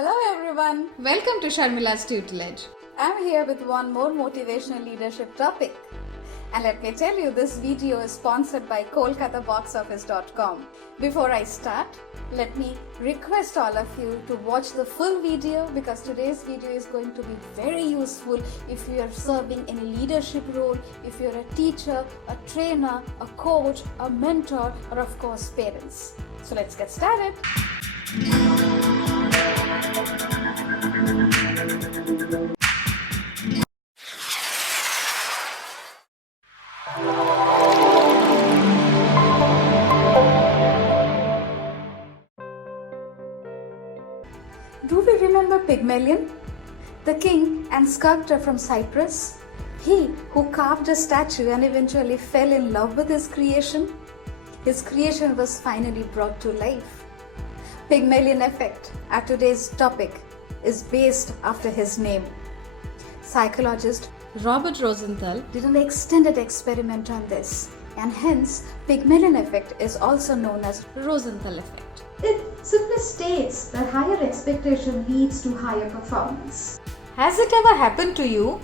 Hello everyone, Welcome to Sharmila's Tutelage. I'm here with one more motivational leadership topic. And let me tell you, this video is sponsored by KolkataBoxOffice.com. Before I start, let me request all of you to watch the full video because today's video is going to be very useful if you are serving in a leadership role, if you're a teacher, a trainer, a coach, a mentor, or of course parents. So let's get started. Do we remember Pygmalion, the king and sculptor from Cyprus? He who carved a statue and eventually fell in love with his creation. His creation was finally brought to life. Pygmalion effect, our today's topic, is based after his name. Psychologist Robert Rosenthal did an extended experiment on this, and hence Pygmalion effect is also known as Rosenthal effect. It simply states that higher expectation leads to higher performance. Has it ever happened to you?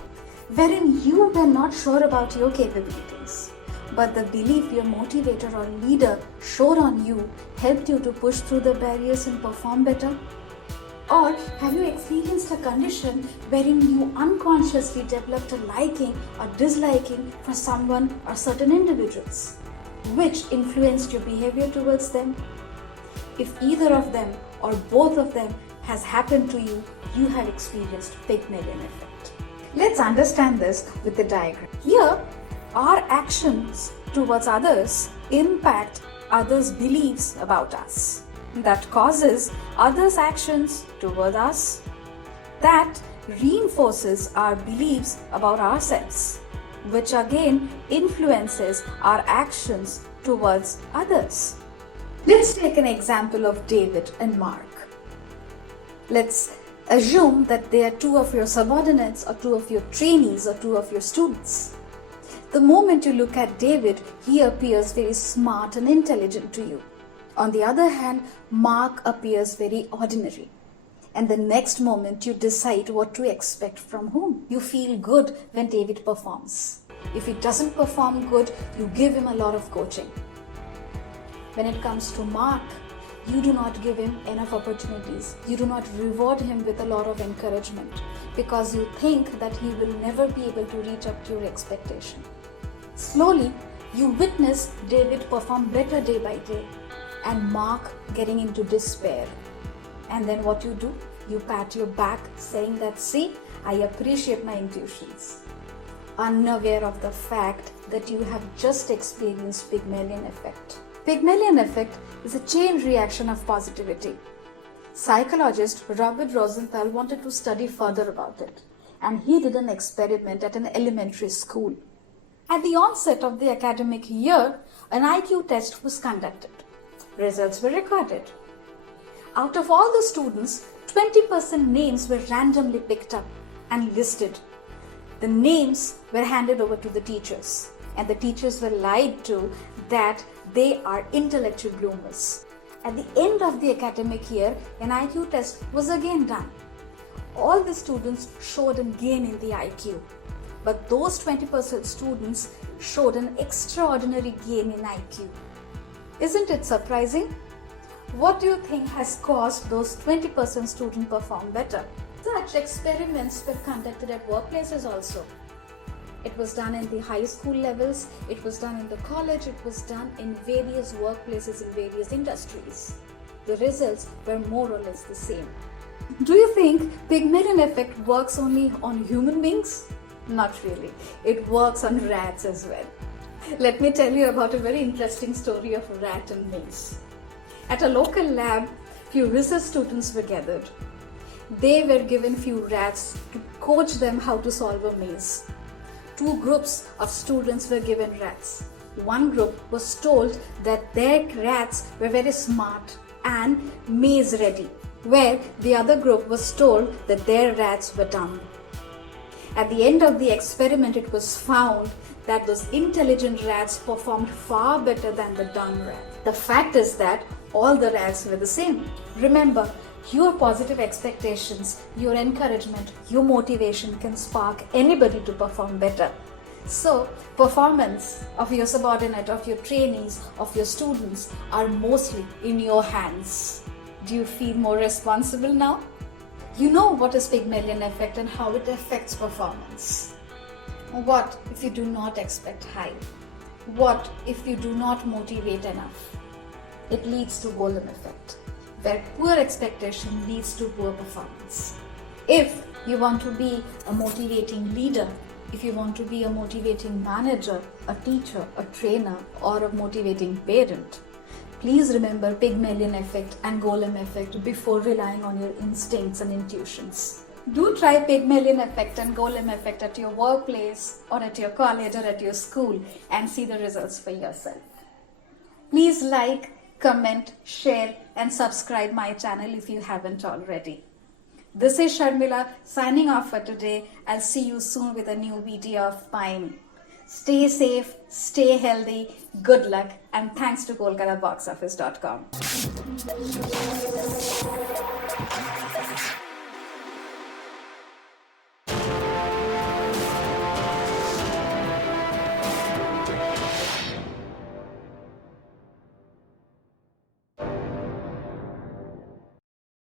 Wherein you were not sure about your capabilities, but the belief your motivator or leader showed on you helped you to push through the barriers and perform better? Or have you experienced a condition wherein you unconsciously developed a liking or disliking for someone or certain individuals, which influenced your behavior towards them? If either of them or both of them has happened to you, you have experienced Pygmalion effect. Let's understand this with the diagram. Here, our actions towards others impact others' beliefs about us. That causes others' actions toward us. That reinforces our beliefs about ourselves, which again influences our actions towards others. Let's take an example of David and Mark. Let's assume that they are two of your subordinates or two of your trainees or two of your students. The moment you look at David, he appears very smart and intelligent to you. On the other hand, Mark appears very ordinary. And the next moment you decide what to expect from whom. You feel good when David performs. If he doesn't perform good, you give him a lot of coaching. When it comes to Mark, you do not give him enough opportunities. You do not reward him with a lot of encouragement because you think that he will never be able to reach up to your expectation. Slowly, you witness David perform better day by day and Mark getting into despair. And then what you do? You pat your back saying that, see, I appreciate my intuitions. Unaware of the fact that you have just experienced Pygmalion effect. Pygmalion effect is a chain reaction of positivity. Psychologist Robert Rosenthal wanted to study further about it, and he did an experiment at an elementary school. At the onset of the academic year, an IQ test was conducted. Results were recorded. Out of all the students, 20% names were randomly picked up and listed. The names were handed over to the teachers, and the teachers were lied to that they are intellectual bloomers. At the end of the academic year, an IQ test was again done. All the students showed a gain in the IQ, but those 20% students showed an extraordinary gain in IQ. Isn't it surprising? What do you think has caused those 20% students perform better? Such experiments were conducted at workplaces also. It was done in the high school levels, it was done in the college, it was done in various workplaces in various industries. The results were more or less the same. Do you think Pygmalion effect works only on human beings? Not really. It works on rats as well. Let me tell you about a very interesting story of a rat and maze. At a local lab, few research students were gathered. They were given few rats to coach them how to solve a maze. Two groups of students were given rats. One group was told that their rats were very smart and maze ready, where the other group was told that their rats were dumb. At the end of the experiment, it was found that those intelligent rats performed far better than the dumb rats. The fact is that all the rats were the same. Remember, Your positive expectations, your encouragement, your motivation can spark anybody to perform better. So, performance of your subordinate, of your trainees, of your students are mostly in your hands. Do you feel more responsible now? You know what is Pygmalion effect and how it affects performance. What if you do not expect high? What if you do not motivate enough? It leads to Golem effect, where poor expectation leads to poor performance. If you want to be a motivating leader, if you want to be a motivating manager, a teacher, a trainer, or a motivating parent, please remember Pygmalion effect and Golem effect before relying on your instincts and intuitions. Do try Pygmalion effect and Golem effect at your workplace or at your college or at your school and see the results for yourself. Please like, comment, share and subscribe my channel if you haven't already. This is Sharmila signing off for today. I'll see you soon with a new video of mine. Stay safe, stay healthy, good luck, and thanks to KolkataBoxOffice.com.